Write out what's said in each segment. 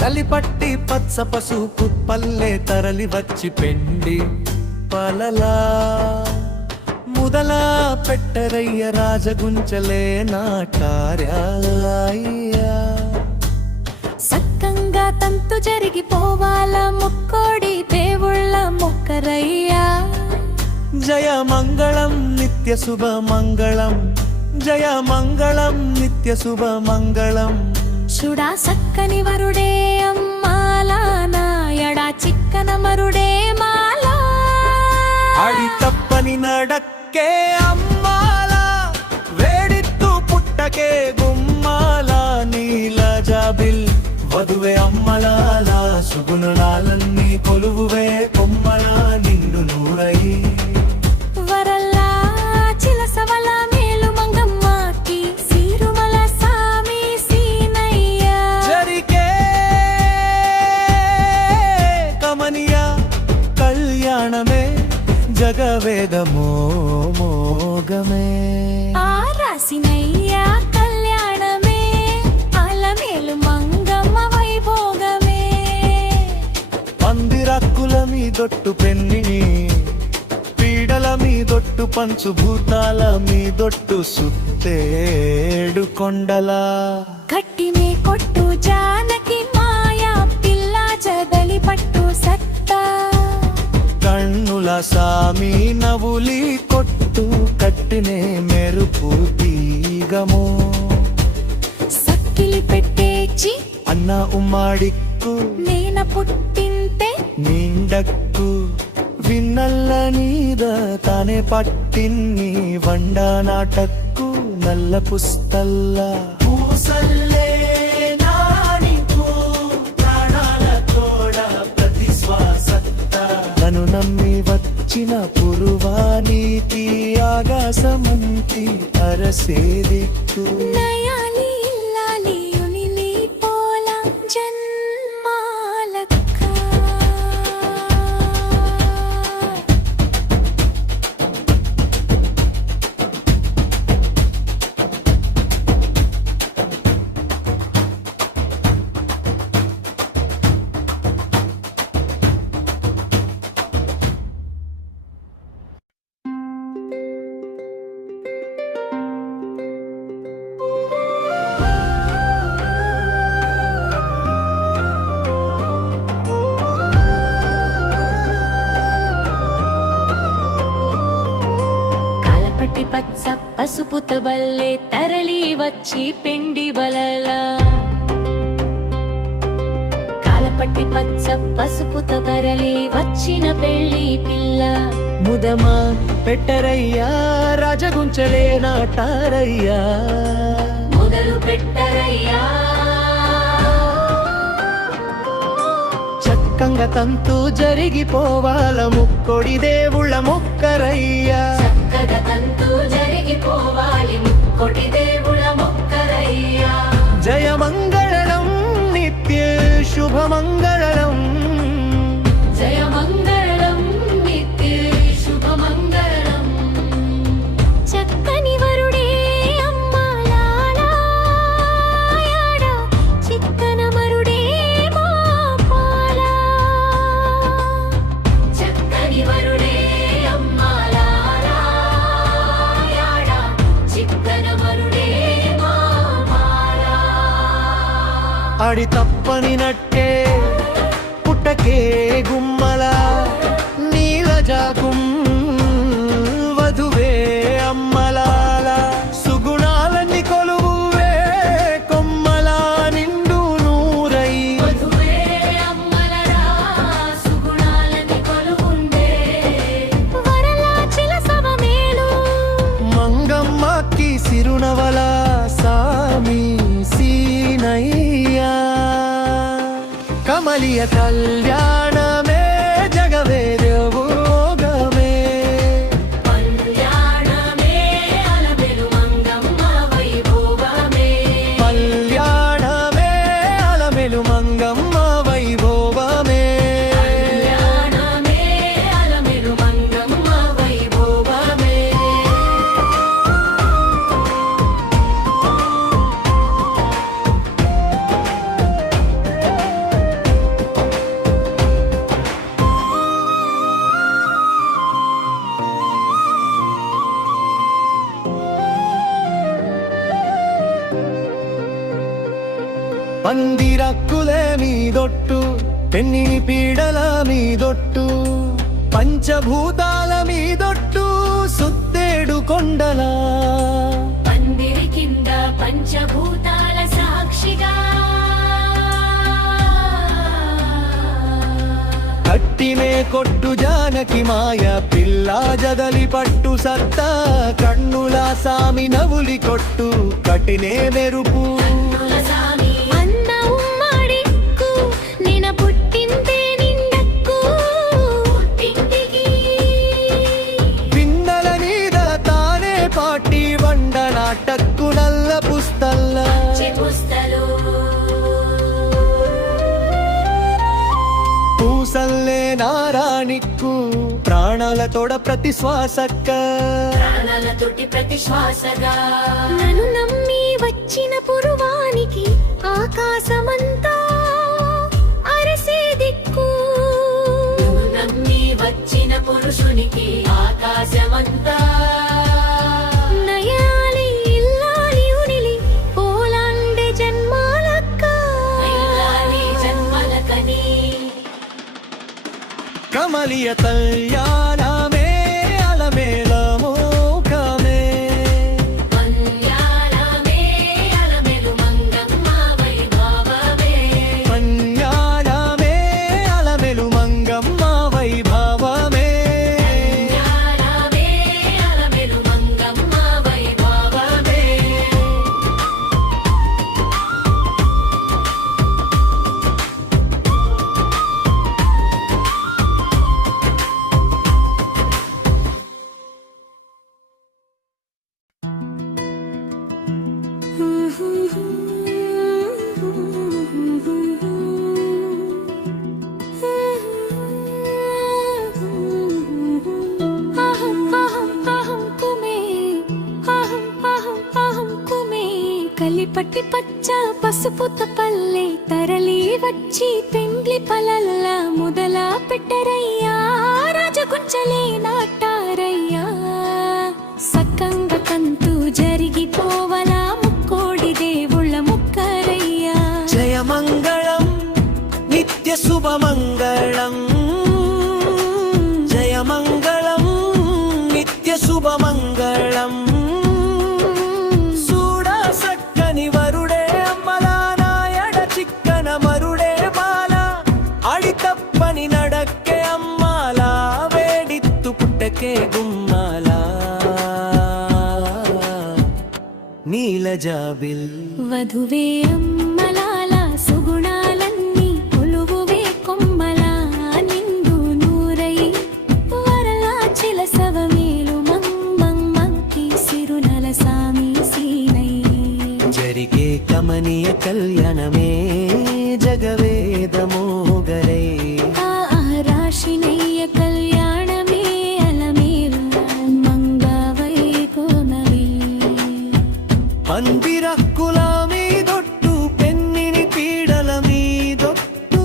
కలిపట్టి పచ్చ పసుపు పల్లె తరలి వచ్చి పెండి పలలా ముదలా పెట్టరయ్య రాజగుంచలే నాటార్యాయ్యా సక్కంగా తంతు జరిగిపోవాల ముక్కోడి దేవుళ్ళ మొక్కరయ్యా జయ మంగళం నిత్య శుభ మంగళం జయ మంగళం నిత్య శుభ మంగళం చూడా సక్కని వరుడే అమ్మాలా నాయడా చిక్కన మరుడే మాలా అడి తప్పని నడక్కే అమ్మాలా వేడిత్తు పుట్టకే గుమ్మాల నీల జాబిల్ వధువే అమ్మలాల సుగుణాలన్నీ కొలువువే కొమ్మలా నిండు నూరై వరల్లా చిలసవల మేలు మంగమ్మకి సీరుమల సామి సీనయ్య జరికే కమనియ కళ్యాణమే జగవేదమో మోగమే ఆ రాసినయ్య కళ్యాణమే అలమేలు మంగమ్మ వైభోగమే పందిరక్కుల మీదొట్టు పెన్నిని పీడల మీదొట్టు పంచుభూతాల మీదొట్టు సుత్తేడు కొండలా గట్టిమే కొట్టు జానకి మాయా పిల్ల జదలి పట్టు సత్తా కన్నుల సామి నవులి కొట్టు కట్టినే మెరుపు తీగమో సక్కిలి పెట్టేచి అన్న ఉమ్మాడిక్కు నేన పుట్టింతే నిండక్కు విన్నల్ల నీద తానే పట్టిన్ని వండ నాటక్కు నల్ల పుస్తల్ల పూసల్లే నానికు ప్రాణాల తోడ ప్రతి శ్వాసత్త నన్ను నమ్మి వచ్చిన పురువానీతి ఆకాశమంతి అరసేదిక్కు నయాలి ఇల్లాలి ఉనిలి పోలా జన్మాలక్క కాలపట్టి పచ్చ పసుపుత బల్లే తరలి వచ్చి పెండి బలలా కాలపట్టి పచ్చ పసుపుత తరలి వచ్చిన పెళ్లి పిల్ల ముదమా పెట్టరయ్యా రాజగుంచలే నాటారయ్యా మొదలు పెట్టరయ్యా చక్కంగా తంతు జరిగిపోవాల ముక్కొడి దేవుళ్ళ మొక్కరయ్యా చక్కగా తంతు జరిగిపోవాలి ముక్కోటి దేవుళ్ళ మొక్కరయ్యా జయ మంగళం నిత్య శుభ మంగళం జయ మంగళం నిత్య శుభ మంగళం చక్కని వరుడే అమ్మాలాడ చిక్కన మరుడే మా పాల చక్కని వరుడే అమ్మాలాడ చిక్కన మరుడే మా పాల అడి తప్పని నట్టే పుట్టకే గుమ్మల నీలజాగుం వధువే అమ్మలాల సుగుణాలన్నీ కొలువువే కొమ్మలా నిండు నూరై వధువే అమ్మలరా సుగుణాలని కొలువుండే వరలా చిలసవ మేలు మంగమ్మకి సిరునవల సామి సీనయ్యా కమలియ కళ్యాణమే జగవేదోగమే కళ్యాణమే అలమెలు మంగమ్మ వైభోగమే పందిరక్కులే మీదొట్టు పెన్నిని పీడల మీదొట్టు పంచభూతాల మీదొట్టు సుత్తేడు కొండలా పందిరి కింద పంచభూతాల సాక్షిగా కట్టినే కొట్టు జానకి మాయ పిల్ల జదలి పట్టు సత్తా కన్నుల సామి నవులి కొట్టు కటినే మెరుపు అన్న ఉమ్మడిక్కు నిన పుట్టిందే నిండక్కు పుట్టింటికి పిన్నల నీద తానే పాటి వండ నాటక్కు నల్ల పుస్తల్ల పుస్తలు పూసల్లే నారాణిక్కు ప్రాణాల తోడ ప్రతి శ్వాసక్క ప్రాణాల తోటి ప్రతి శ్వాసగా నన్ను నమ్మి వచ్చిన పురువానికి ఆకాశమంతా అరసే దిక్కు నన్ను నమ్మి వచ్చిన పురుషునికి ఆకాశమంతా నయాలి ఇల్లాలి ఉనిలి పోలాండే జన్మాలక్క ఇల్లాలి జన్మలకని కమలియ కళ్యాణమే అలమేల మోకమే కళ్యాణమే అలమెలు మంగమ్మ వైభవమే కళ్యాణమే అలమెలు మంగమ్మ వైభవమే కళ్యాణమే అలమెలు మంగమ్మ వైభవమే కలిపట్టి పచ్చ పసుపుత పల్లె తరలి వచ్చి పెండ్లి పలల్ల మొదల పెట్టరయ్యా రాజగుంచలే నాటారయ్యా సక్కంగ కంతు జరిగిపోవలా ముక్కోడి దేవుళ్ళ ముక్కరయ్యా జయమంగళం నిత్య శుభమంగళం జయమంగళం నిత్య శుభమంగళం సూడా సక్కని వరుడే అమ్మలా నాయడ చిక్కన మరుడే బాల అడి తప్పని నడక్కే అమ్మాలా వేడిత్తు పుట్టకే గుమ్మాలా నీలజాబిల్ వధువే అమ్మలాల సుగుణాలన్నీ కొలువువే కొమ్మలా నిండు నూరై వరలా చిలసవ మేలు మంకి సిరునల సామి సీనై జరిగే కమనీయ కళ్యాణమే జగవేదమోగరై రాశినయ్య కళ్యాణమే అలమేలు మంగవై కోనవి పందిరక్కుల మీదొట్టు పెన్నిని పీడల మీదొట్టు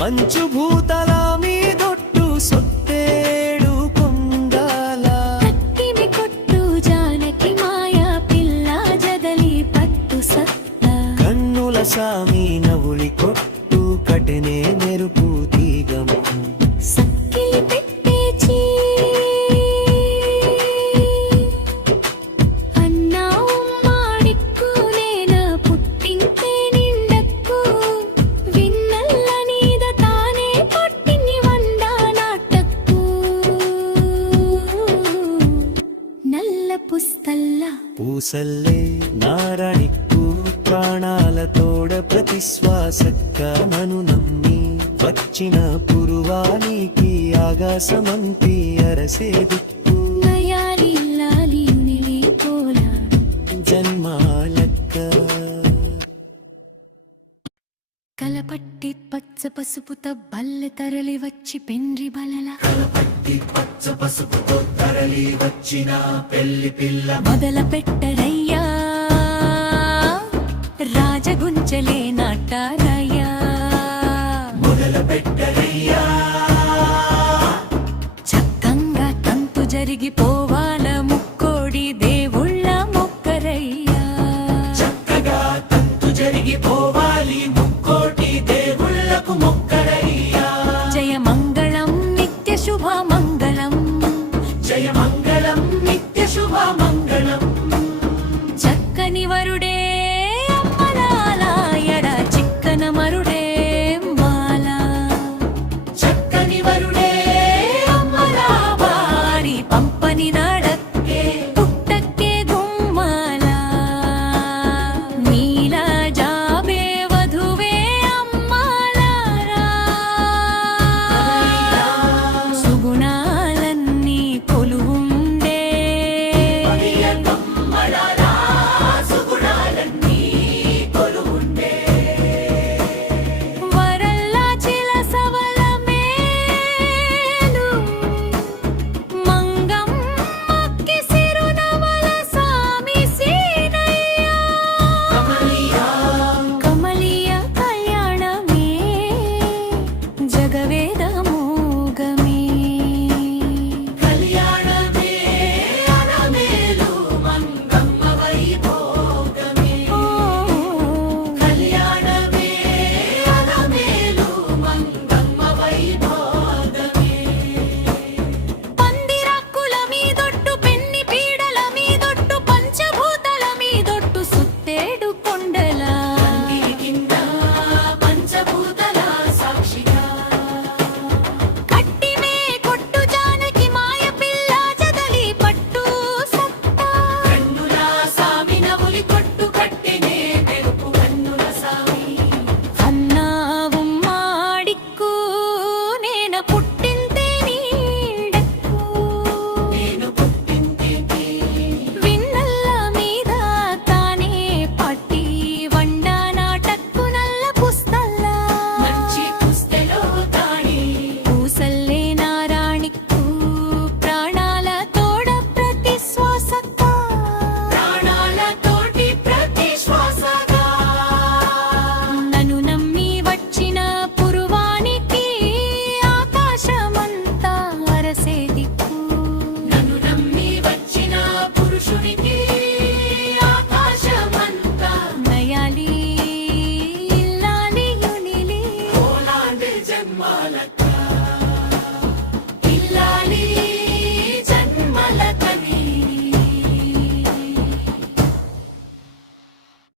పంచుభూతల మీదొట్టు సొత్తేడు కొండాల కట్టిమి కొట్టు జానకి మాయా పిల్ల జదలి పట్టు సత్త కన్నుల సామి నవులి కొట్టు కటనే మెరుపు తీగము సక్కిలి పెట్టేచి అన్నా ఉమ్మాడిక్కు నేన పుట్టింతే నిండక్కు విన్నల్ల నీద తానే పొట్టిని వండా నాటక్కు నల్ల పుస్తల్ల పూసల్లే నారాణిక్కు ప్రాణాల తోడ ప్రతి శ్వాసక్క నను నమ్మి వచ్చిన పురువానికి ఆకాశమంతి అరసే దిక్కు నయాలి లాలి ఉనిలి పోలా జన్మాలక్క కలపట్టి పచ్చ పసుపుత బల్లె తరలి వచ్చి పెండ్రి బలల పచ్చ పసుపుతో తరలి వచ్చిన పెళ్లి పిల్ల మొదల పెట్టరయ్యా రాజగుంచలే నాటారయ్యా మొదలు పెట్టరయ్యా చక్కంగా తంతు జరిగిపోవాల ముక్కోడి దేవుళ్ళ మొక్కరయ్యా చక్కగా తంతు జరిగిపోవాలి